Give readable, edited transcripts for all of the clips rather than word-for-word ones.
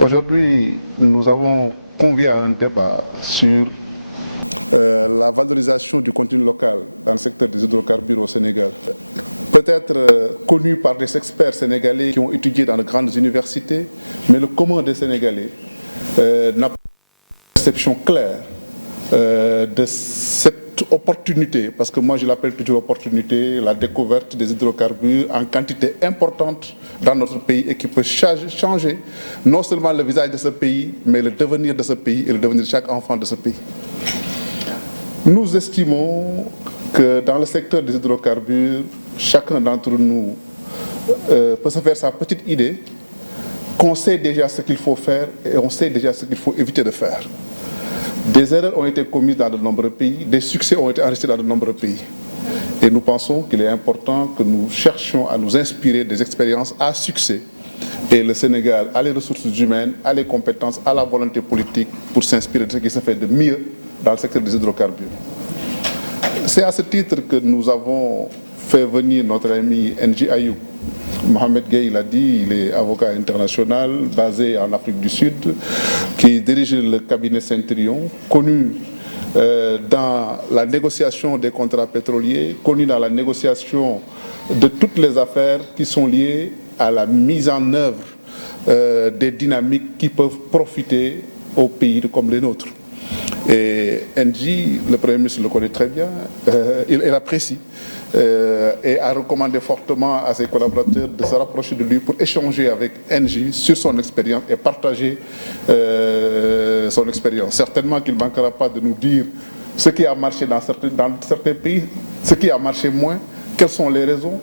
Aujourd'hui, nous avons convié à un débat sur la valorisation du contenu local dans le secteur des hydrocarbures au Sénégal. Peut-être connu par des experts sénégalais qui ont étudié dans de grandes universités, mais le commun des Sénégalais n'a pas une perception claire de cette opportunité, parce que moi je l'appelle toujours opportunité, la découverte des hydrocarbures en quantité importante dans notre pays et qui peut changer non seulement le visage de ce pays, mais le devenir de ce pays et le devenir de chaque enfant de ce pays. Nous estimons que dans le secteur des hydrocarbures, chacun d'entre nous peut se faire sa petite idée, qu'on sait déjà ce qu'il faut faire et on sait déjà ce qu'il faut éviter de faire. Des erreurs ont été commises dans de nombreux pays, des succès ont été enregistrés dans de nombreux pays. Et nous pensons qu'il est important que nous cherchions à nous inspirer des expériences à succès. Et le Sénégal a les ressources humaines, a les compétences, a la volonté politique pour s'inspirer de ce qui se fait de mieux dans le secteur des hydrocarbures. C'est à ce titre que nous avons fait venir notre ami N'J Ayoub. Mohamed Gueye l'a dit, il est avocat international basé en Afrique du Sud, qui dirige le cabinet Centurion, connu dans la négociation des contrats pétroliers, connu dans la négociation de toutes les affaires qui sont liées à la mise en œuvre des dynamiques qui peuvent profiter aux pays comme les nôtres. Et N'J, le Premier ministre le connaît très bien, il apprécie et a recommandé fortement à ses collaborateurs de se rapprocher de lui pour échanger avec N'J sur son expérience et partager son expérience. Certainement qu'il ne manquera pas de nous dire ce qui a marché dans certains pays, ce qui a marché moins, quelles sont les raisons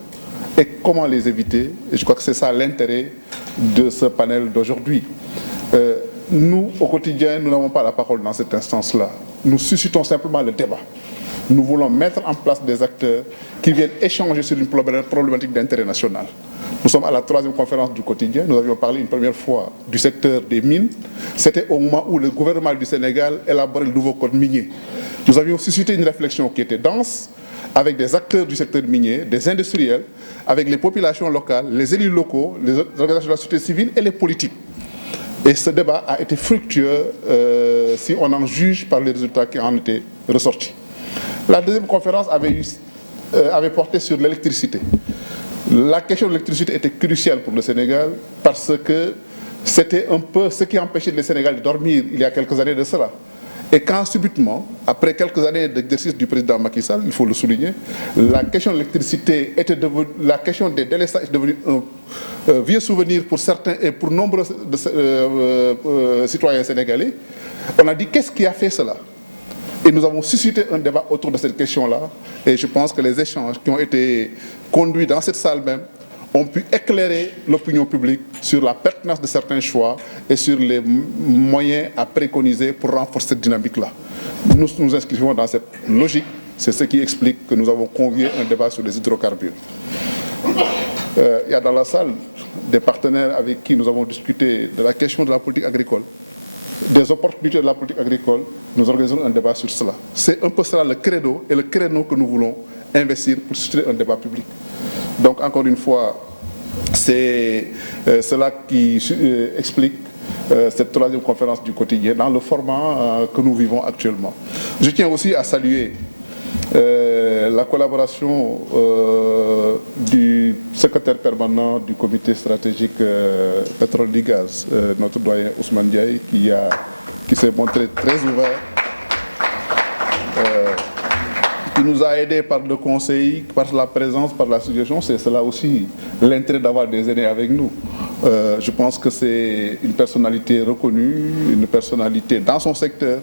et comment les éviter. Et je crois que c'est ça l'intérêt de ce panel d'aujourd'hui. Nous, au quotidien, nous n'avons pas la parole dans cette instance-là. Nous suscitons simplement le débat. Nous voulons mettre en place des acteurs qui viennent échanger sur une problématique d'intérêt national. Nous sommes à la 3e conférence du quotidien. Nous avions parlé une première fois du secteur des mines. C'était au moment où le gouvernement du Sénégal élaborait le nouveau code minier. Nous avions suscité une réflexion qui était dense, avec des acteurs du secteur minier, des industriels, avec les populations locales, les élus locaux, les organisations de la société civile et les politiques. Et ce débat a été fructueux si on en juge par les résultats qui en étaient ressortis. La 2e conférence avait porté sur l'électricité. La question de l'électricité était cruciale pour le Sénégal parce que c'était un peu ce qui empêchait le Sénégal de dormir il y a quelques années de cela. Et quand subitement, après quelques années d'exercice du président Macky Sall, il faut le souligner, la question de l'électricité était devenue, la question des délestages est devenue un vieux souvenir pour certains et pour nombreux citoyens sénégalais, on a dit qu'est-ce qui a fait cela? Et nous avons suscité un débat autour de cette question-là. Et je pense que les échanges qui ont été conduits dans cette salle même ont pu éclairer l'opinion publique sur la pertinence de certains choix et sur les moyens à préconiser pour renforcer cette dynamique-là. Nous nous inscrivons dans cette logique. C'est ce qui explique que nous avons convié un débat sur les hydrocarbures. Il y a dans la salle des partenaires avec qui nous avons discuté de la question de la politique agricole, des opportunités de la politique agricole. Nous organisons un débat sur cela. C'est un peu cela le credo et le créneau que nous voulons investir pour susciter un débat public. Donc, encore une fois, c'est cela qui explique cette 3e conférence du quotidien dans le format que nous vivons actuellement. Je tiens aussi à saluer la collaboration du secrétaire permanent du comité stratégique pétrole et gaz, notre doyen Ousmane Diaye, qui s'est montré très ouvert, qui nous a aidés par le conseil, par la présence, par la suggestion. C'est cela aussi l'intérêt d'avoir des aînés avec nous. Je pense que c'est une personnalité reconnue, une personnalité dans son secteur,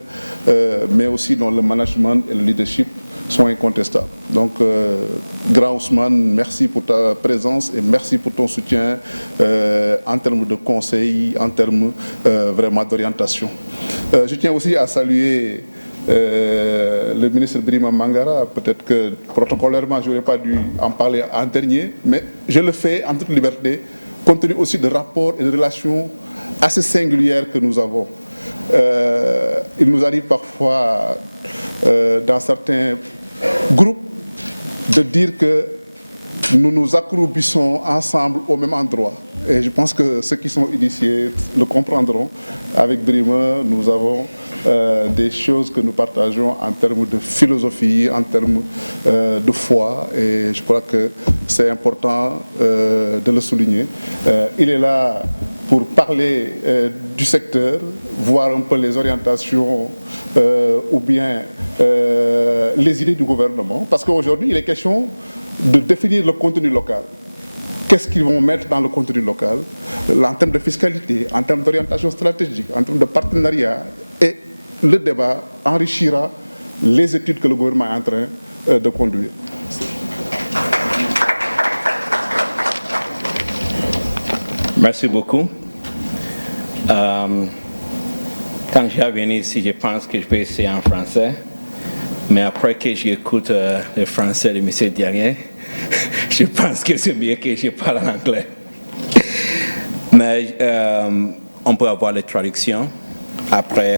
mais aussi dans le management et le leadership sont incontestables. Donc, grand Ousmane, merci pour ta présence et merci pour ton soutien en termes de conseil, en termes vraiment d'orientation. Je tiens aussi à saluer le ministre Birima Mangara. Peut-être que protocolairement, je n'aurais pas dû en parler en dernier, mais je le fais en toute liberté, compte tenu aussi de rapports et de relations assez singulières que nous avons. Il nous arrive parfois, dans certains groupes, de dire que nous nous accroupissons ensemble au même endroit. Et je pense que ceux qui sont initiés le comprendront. Avec Birima, nous avons des choses que nous partageons en termes de philosophie, en termes de foi, et je crois que c'est important de le souligner. Il est là pour parler du secteur, voir un peu les orientations ou bien les idées du gouvernement, parce qu'aujourd'hui il est question de définir le contenu local. Qu'est-ce qu'ils vont mettre dans le contenu local en termes de fiscalité, en termes d'orientation stratégique, en termes de partenariat, et le débat enrichira les études que le gouvernement est en train de conduire. Merci beaucoup. Quand je viens ici, je pense que je peux essayer en français, mais après que j'écoute le français de M. Diagne, je pense que c'est mieux que je parle en anglais. Mais on peut avoir les traductions. Après,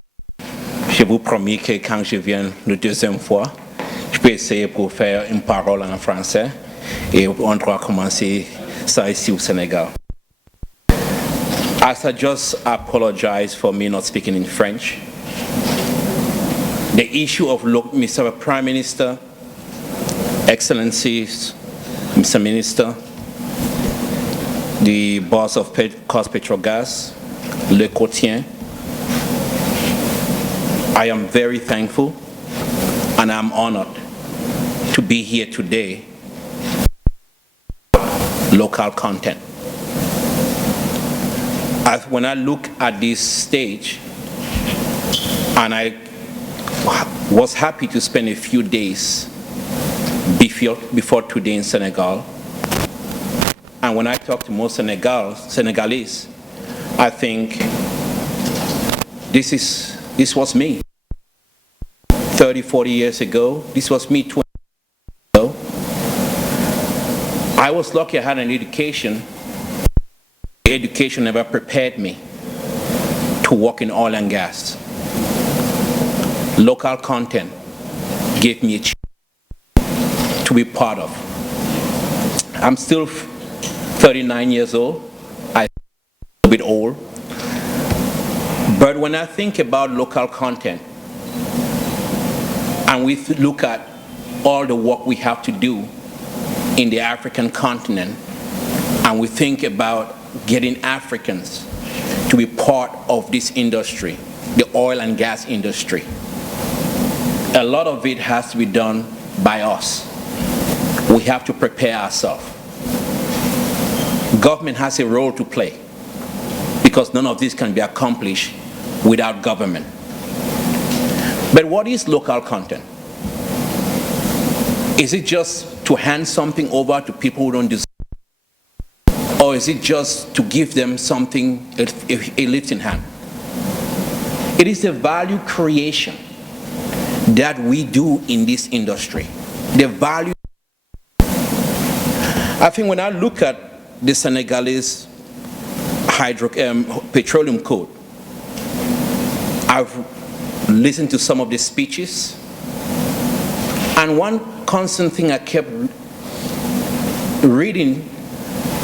je vous promets que quand je viens la deuxième fois, je peux essayer pour faire une parole en français et on doit commencer ça ici au Sénégal. As I just apologize for me not speaking in French, the issue of Mr. Prime Minister, Excellencies, Mr. Minister, the boss of Coast Petrogas, Le Quotient, I am very thankful and I'm honored to be here today. Local content. When I look at this stage, and I was happy to spend a few days before today in Senegal, and when I talk to most Senegalese, I think this was me 30, 40 years ago. This was me 20 years ago. I was lucky I had an education. Education never prepared me to work in oil and gas. Local content gave me a chance to be part of. I'm still 39 years old. I'm a bit old. But when I think about local content, and we look at all the work we have to do in the African continent, and we think about getting Africans to be part of this industry, the oil and gas industry. A lot of it has to be done by us. We have to prepare ourselves. Government has a role to play because none of this can be accomplished without government. But what is local content? Is it just to hand something over to people who don't deserve? Or is it just to give them something, a lifting hand? It is the value creation that we do in this industry. The value. I think when I look at the Senegalese petroleum code, I've listened to some of the speeches, and one constant thing I kept reading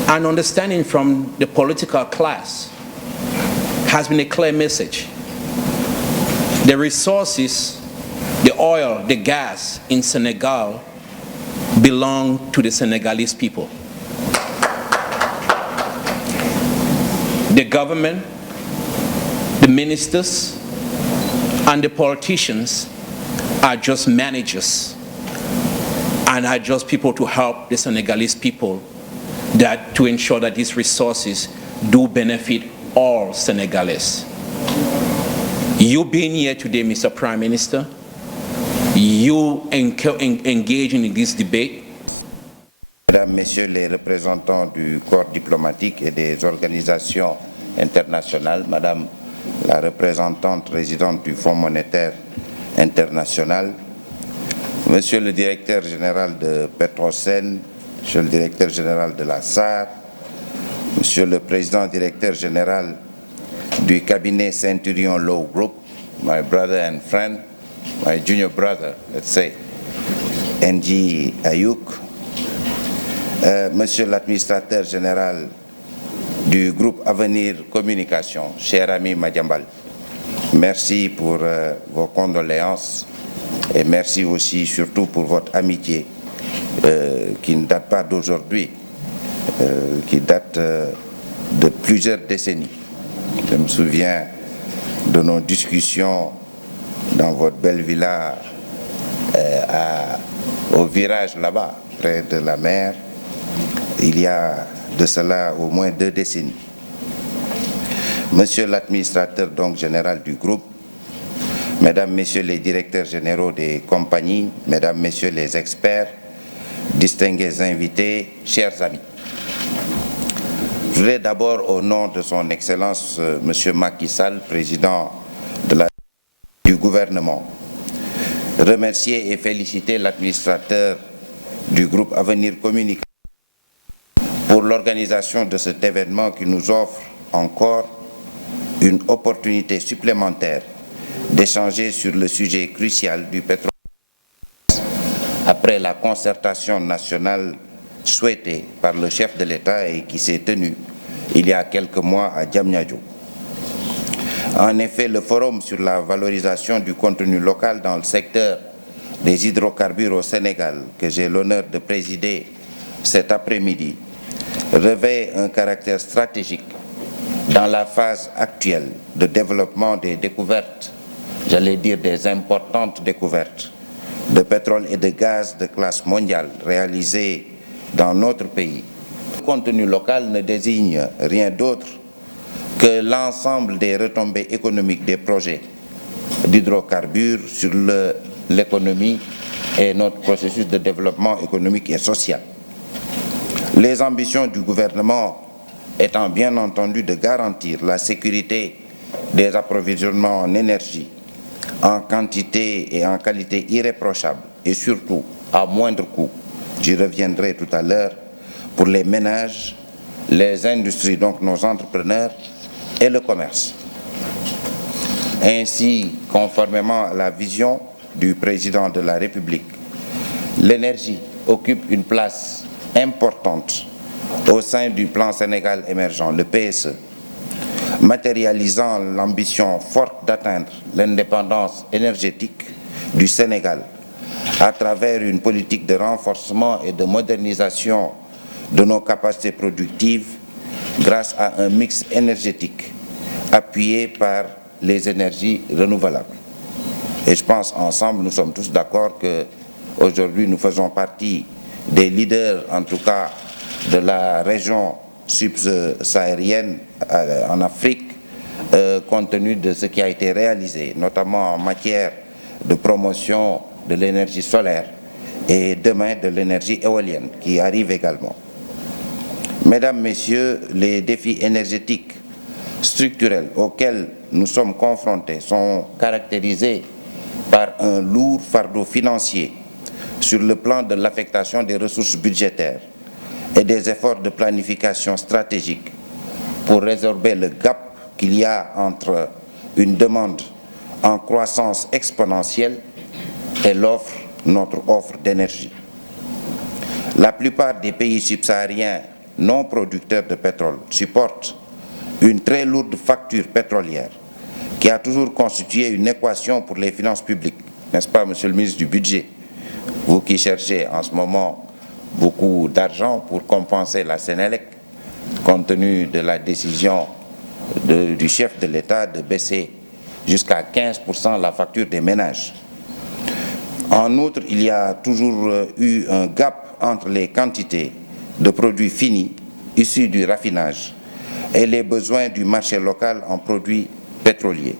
and understanding from the political class has been a clear message. The resources, the oil, the gas in Senegal belong to the Senegalese people. The government, the ministers, and the politicians are just managers and are just people to help the Senegalese people to ensure that these resources do benefit all Senegalese. You being here today, Mr. Prime Minister, you engaging in this debate. Mesdames, Messieurs les représentants du corps diplomatique et des organisations internationales, Madame la représentante résidente du Fonds monétaire international, Monsieur le directeur général de Petrosen, Monsieur le directeur général de la SAR, Monsieur le président directeur général du cabinet Centurion Law Group, my brother and friend, my junior brother, let's say, NG Ayuk, Monsieur l'administrateur général du groupe Avenir Communication, cher ami Madiambal, merci pour vos condoléances et merci aussi surtout pour votre amitié qui ne date pas d'aujourd'hui, qui date de plusieurs décennies. Je me souviens de nos discussions dans votre belle villa au virage là-bas, près de la mer, il y a de cela au moins 2 décennies. Monsieur l'administrateur donc général du groupe, Mesdames, Messieurs les directeurs généraux des compagnies, Mesdames, Messieurs les experts, distingués invités, chers amis. Je voudrais d'abord, au nom de son Excellence Monsieur Macky Sall, président du gouvernement, remercier et féliciter l'administrateur du groupe Avenir Communication pour l'organisation de cet événement qui nous offre encore une opportunité supplémentaire d'échanger sur le sujet crucial du pétrole après la concertation nationale souhaitée par le chef de l'État et qui s'est tenue il y a quelques mois à Diamniadio. En effet, le forum sur la valorisation du contenu local dans le secteur des hydrocarbures au Sénégal, que j'ai l'honneur de présider cet après-midi, revêt un caractère stratégique dans la phase actuelle de développement des découvertes, j'allais dire des importantes découvertes, de pétrole et de gaz de classe mondiale réalisées dans notre pays. Le contenu local ne désigne rien d'autre que l'ensemble des retombées économiques des projets d'hydrocarbures sur l'économie et notre processus de développement économique et social. Les ambitions du gouvernement étant bien entendu de garantir la sécurité des approvisionnements en énergie en quantité et en qualité irréprochable et surtout à moindre coût. J'y reviendrai tout à l'heure pour les ménages, les industries, donc nos entrepreneurs et le commerce. Ainsi, conformément à la vision du président de la République, l'énergie occupe une place importante au sein du plan Sénégal émergent, le PSE, matérialisant l'ambition forte d'atteindre l'indépendance énergétique du Sénégal à travers une politique de renforcement et de modernisation de nos capacités productives grâce à un mix énergétique appuyé par les énergies renouvelables. Et je pense ensemble, nous sommes tous d'accord qu'aujourd'hui nous faisons partie des leaders, en tout cas de la région subsaharienne en Afrique, compte tenu de ce qui a été réalisé, notamment en matière de promotion de l'énergie solaire et demain de l'énergie éolienne qui arrive également. Mesdames, Messieurs, les défis énergétiques structurels auxquels nous sommes confrontés sont caractérisés par un lourd fardeau financier sur le plan de l'affectation des ressources budgétaires et des efforts de planification stratégique pour résorber le gap qu'il y a entre une demande en croissance exponentielle et notre offre d'énergie. La plupart des pays subsahariens non producteurs de pétrole supportent une très lourde facture pétrolière qui a toujours constitué une équation pour les finances publiques, n'est-ce pas, Monsieur le ministre du Budget? Vous qui cherchez en ce moment beaucoup d'argent pour compenser la Sénélec, compte tenu de la décision du chef de l'État de baisser jusqu'à 15% la facture des ménages. En outre, il y a toujours eu un gap entre les quantités de produits finis issus du raffinage et les besoins du marché local en produits pétroliers.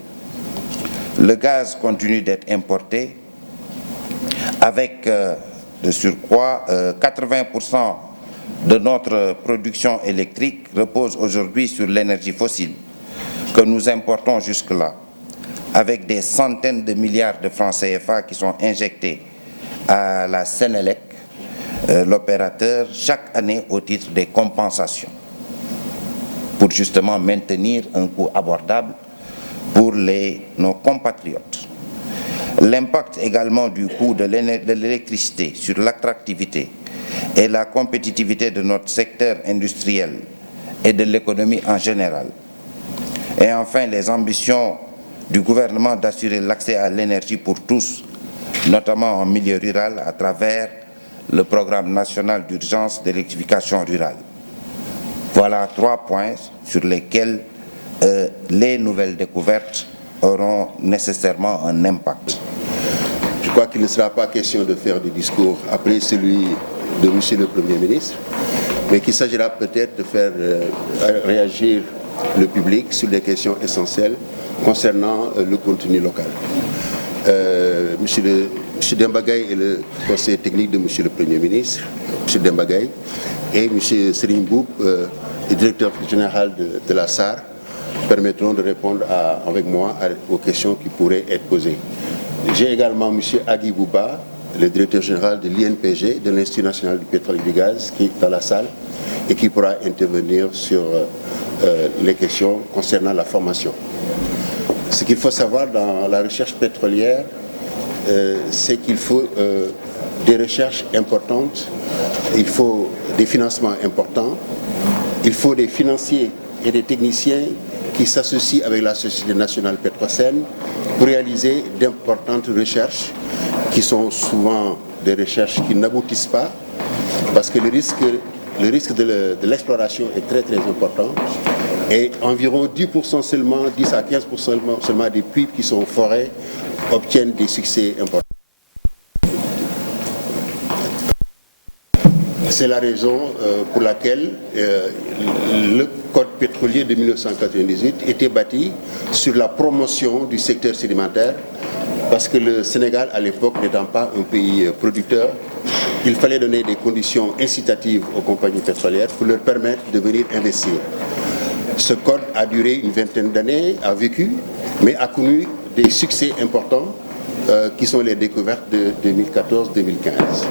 Le gaz continue d'être importé avec de surcroît 80% de notre production électrique repose aujourd'hui sur l'énergie fossile que nous importons jusque-là, avec des centaines de milliards de francs CFA qui sont injectés à la Sénélec, l'opérateur, chaque année au titre des compensations, pour justement maintenir un coût abordable pour nos compatriotes. L'impact également du coût de l'électricité sur l'attractivité et la compétitivité de notre secteur industriel et de l'économie en général. Et enfin, les ambitions du gouvernement d'assurer l'accès à l'énergie pour tous, notamment en milieu rural, à travers le programme national d'urgence d'électrification rurale. Voilà 3 points sur lesquels les nouvelles découvertes auront nécessairement un impact. Je crois qu'il ne sera pas question de faire des discours après celui de M. le Premier ministre, mais qu'il s'agira peut-être de faire réagir le public sur des questions essentielles concernant le contenu local. M. Dembagaye est le conseiller technique de M. le Premier ministre, M. Dembagaye, et M. Serigne Mboup, directeur général de la SAR, permettront de répondre avec moi aux questions qui pourraient être posées. J'ai également M. Agui Bouba, le directeur général de l'INPG, de l'Institut national du pétrole et du gaz, qui est dans la salle et qui pourra intervenir sur les questions concernant la formation. Ce qu'il faut savoir dans la recherche pétrolière, c'est qu'il faut des recherches importantes, il faut des financements importants, il faut des financiers et des techniciens qui s'associent avec la Société nationale Petrosen pour réaliser d'importantes recherches qui sont souvent des recherches qui n'aboutissent pas parce que le risque de l'exploration est très très important et environ 10% seulement, 10 à 15% seulement des puits qui sont forêts obtiennent des succès importants. C'est la raison pour laquelle le Code pétrolier de 1998 était bâti sur la promotion du secteur sédimentaire parce que le Sénégal, à l'époque, n'étant pas un pays producteur, il fallait donner des conditions incitatives aux compagnies pétrolières pour leur permettre de venir investir. Ce code a duré une vingtaine d'années, a vécu, mais a connu des succès importants qui sont les découvertes de 2014-2015.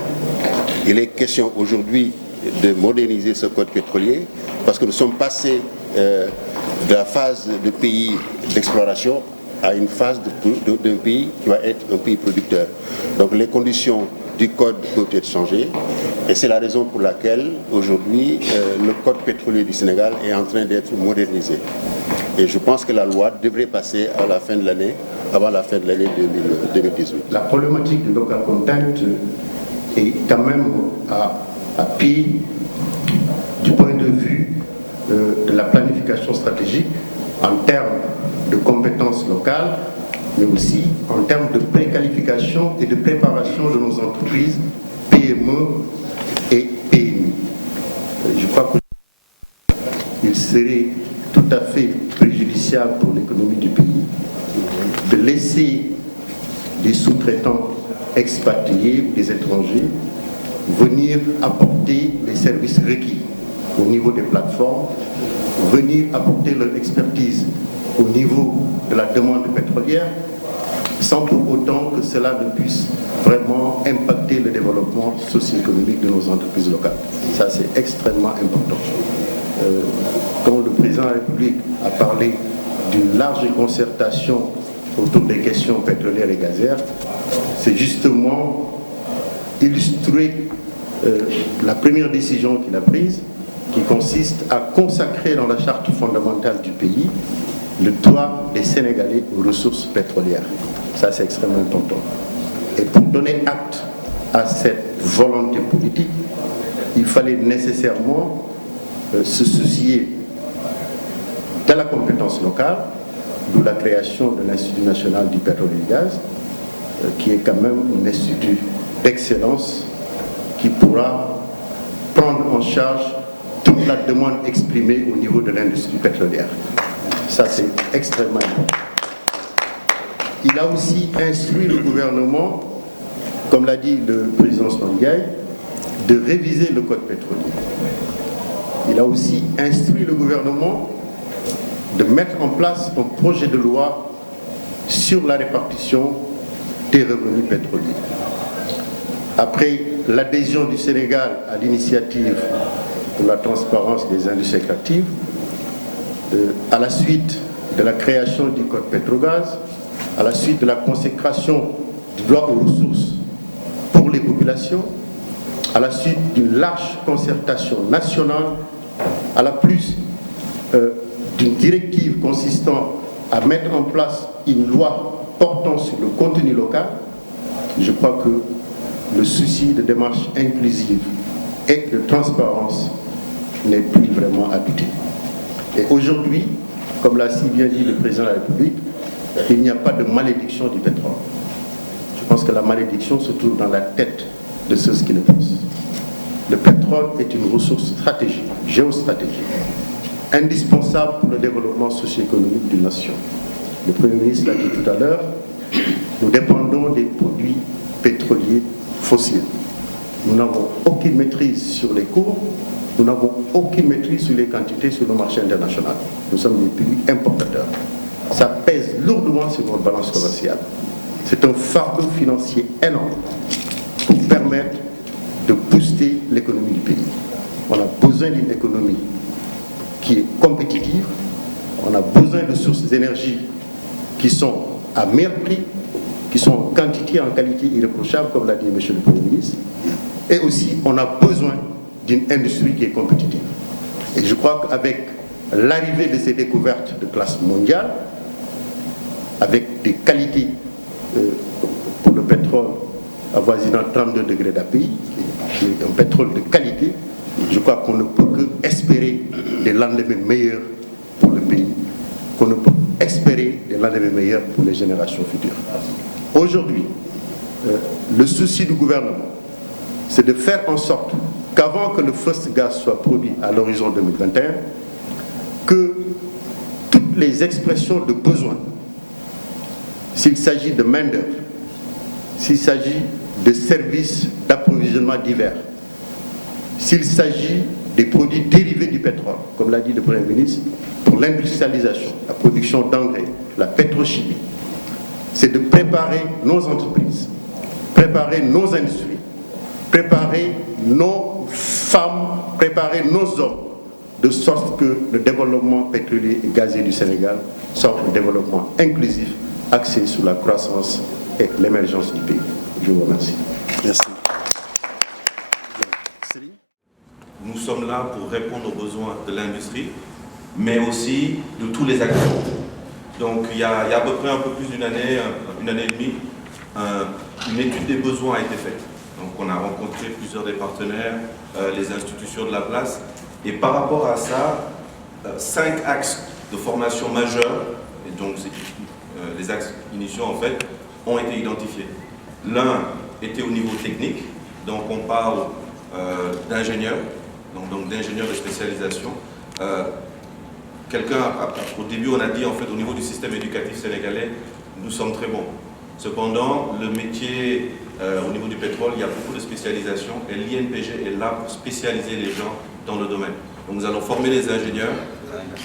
Il est question aujourd'hui de moderniser ce code pétrolier parce que nous sommes passés de la phase de pays d'exploration à une phase d'un pays qui va être un pays producteur. Donc les conditions du code peuvent être changées et c'est la raison pour laquelle aujourd'hui le code pétrolier du Sénégal est en train d'être modernisé. Et je pense que la loi devrait passer à la fin de l'année, avant la fin de l'année 2018. La problématique de local content est quand même à pied du point de vue de la planification stratégique en termes de compétences locales, mais aussi en termes de préqualification et de préparation de nos entreprises PME et PMI. Je crois qu'il serait tout à fait préjudiciable pour l'économie du pays de laisser des sous-traitants expatriés ou des étrangers venir apporter les services requis au niveau des plateformes, venir apporter leur expertise au niveau de la demande pétrolière, sans pour autant que cela ne puisse vraiment impacter le développement socio-économique de nos entreprises locales. Ça, c'est extrêmement important. Quand le président de la République a parlé d'une large concertation autour des questions pétrolières et gazières, c'est justement illustrer la première décision qu'il a prise, qui consiste à consacrer dans la charte fondamentale du pays le droit des Sénégalais aux ressources pétrolières. Ça, c'est extrêmement important. Et pour donner acte à cette volonté politique, il fallait nécessairement se soucier de la compétence locale, d'où la création de l'Institut national du pétrole et du gaz, qui est quand même un institut d'excellence qui pourra prendre en charge toute la demande exprimée au niveau de l'industrie pétrolière. Ça, c'est extrêmement important. Il a aussi instruit le gouvernement, comme l'a dit le président Spandiaï, de réviser le code pétrolier. Il a aussi instruit le gouvernement de mettre en place un projet de loi sur la répartition des revenus pétroliers. Après l'adhésion du Sénégal à l'initiative pour la transparence des industries extractives, à la suite de la création du code pétrogaz, à la suite de la consécration du droit aux ressources pour les populations, à la suite d'une large concertation nationale, à la plus d'une directive consistant à mettre en place une loi portant sur le contenu local, je crois que le souci de démarche inclusive et de transparence n'est plus vraiment à douter. Et aujourd'hui, comme l'a si bien dit le président de la République, il n'y a pas de malédiction du pétrole. Je pense que la malédiction se trouve dans la tête de ceux qui le pensent. Le pétrole est une ressource stratégique, géostratégique, indispensable pour le développement socio-économique d'une nation. Le Premier ministre l'a dit tout à l'heure, nous dépendons des produits pétroliers fossiles. Nous n'avons aucune maîtrise sur les cours, nous n'avons aucune maîtrise sur les quantités sur le marché international. Nous sommes des pays importateurs. Ça pèse lourdement sur notre balance commerciale. C'est un fardeau financier énorme pour permettre de booster l'économie du pays. On a besoin d'une économie qui est compétitive, on a besoin de sources d'énergie qui sont à meilleur prix, qui sont en quantité et en qualité irréprochable, comme l'a dit M. le Premier ministre, et aussi on a besoin d'une industrie qui est compétitive. Et je crois qu'avec l'arrivée de ces découvertes de classe mondiale, avec des qualités pour le pétrole avoisinant 32 degrés d'API, qui est un pétrole de qualité, je crois qu'on ne peut que espérer des lendemains meilleurs pour le pays, qu'on ne peut espérer des lendemains meilleurs pour les générations futures. Aujourd'hui, le souci du gouvernement, c'est de faire en sorte qu'avant que le first gas soit produit à l'horizon 2021, que toutes les expressions de besoin, s'il s'agit de main-d'œuvre, s'il s'agit de services d'approvisionnement divers, s'il s'agit des produits dérivés du pétrole, comme l'a dit le Premier ministre, pour l'industrialisation, la production d'engrais, la pétrochimie, c'est de préparer nos entreprises, préparer nos industries, préparer nos femmes, préparer nos hommes, de sorte que le développement pétrolier et gazier du Sénégal soit un développement inclusif, axé sur la croissance et l'émergence du pays. Je vous remercie. Merci. Nous sommes là pour répondre aux besoins de l'industrie, mais aussi de tous les acteurs. Donc il y a à peu près un peu plus d'une année et demie, une étude des besoins a été faite. Donc on a rencontré plusieurs des partenaires, les institutions de la place, et par rapport à ça, 5 axes de formation majeurs, et donc les axes initiaux en fait, ont été identifiés. L'un était au niveau technique, donc on parle d'ingénieurs, donc d'ingénieurs de spécialisation. Au début on a dit en fait au niveau du système éducatif sénégalais, nous sommes très bons. Cependant, le métier au niveau du pétrole, il y a beaucoup de spécialisation et l'INPG est là pour spécialiser les gens dans le domaine. Donc nous allons former les ingénieurs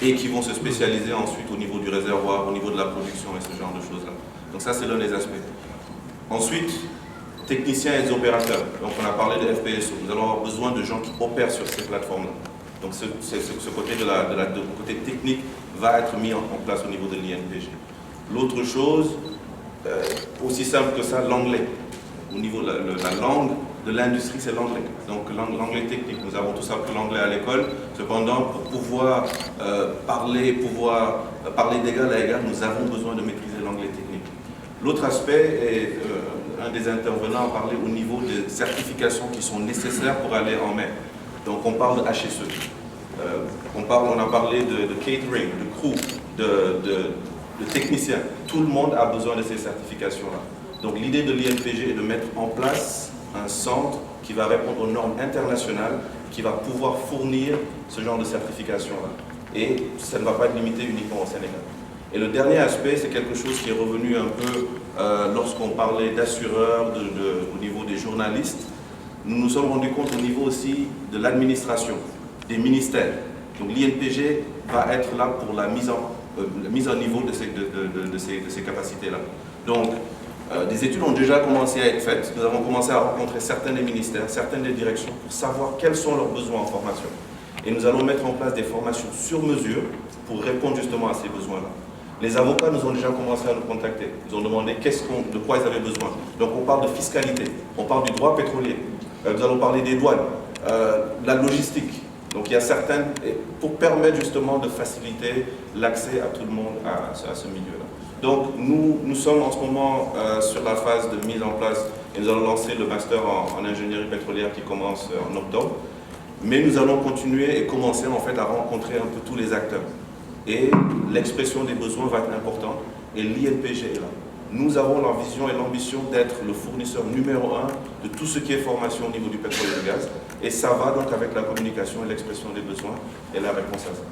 et qui vont se spécialiser ensuite au niveau du réservoir, au niveau de la production et ce genre de choses-là. Donc ça c'est l'un des aspects. Ensuite, techniciens et opérateurs. Donc on a parlé de FPSO. Nous allons avoir besoin de gens qui opèrent sur ces plateformes-là. Donc ce côté côté technique va être mis en place au niveau de l'INPG. L'autre chose, aussi simple que ça, l'anglais. Au niveau de la langue de l'industrie, c'est l'anglais. Donc l'anglais technique, nous avons tous appris l'anglais à l'école. Cependant, pour pouvoir parler d'égal à égal, nous avons besoin de maîtriser l'anglais technique. L'autre aspect est, un des intervenants a parlé au niveau des certifications qui sont nécessaires pour aller en mer. Donc on parle de HSE, on a parlé de catering, de crew, de techniciens. Tout le monde a besoin de ces certifications-là. Donc l'idée de l'INPG est de mettre en place un centre qui va répondre aux normes internationales, qui va pouvoir fournir ce genre de certification-là. Et ça ne va pas être limité uniquement au Sénégal. Et le dernier aspect, c'est quelque chose qui est revenu un peu lorsqu'on parlait d'assureurs, au niveau des journalistes. Nous nous sommes rendus compte au niveau aussi de l'administration, des ministères. Donc l'INPG va être là pour la mise en niveau de ces capacités-là. Donc des études ont déjà commencé à être faites. Nous avons commencé à rencontrer certains des ministères, certaines des directions pour savoir quels sont leurs besoins en formation. Et nous allons mettre en place des formations sur mesure pour répondre justement à ces besoins-là. Les avocats nous ont déjà commencé à nous contacter. Ils ont demandé de quoi ils avaient besoin. Donc on parle de fiscalité, on parle du droit pétrolier. nous allons parler des douanes, la logistique. Donc il y a certaines, pour permettre justement de faciliter l'accès à tout le monde à ce milieu-là. Donc nous sommes en ce moment sur la phase de mise en place et nous allons lancer le master en ingénierie pétrolière qui commence en octobre. Mais nous allons continuer et commencer en fait à rencontrer un peu tous les acteurs. Et l'expression des besoins va être importante et l'INPG est là. Nous avons la vision et l'ambition d'être le fournisseur numéro 1 de tout ce qui est formation au niveau du pétrole et du gaz. Et ça va donc avec la communication et l'expression des besoins et la réponse à ça.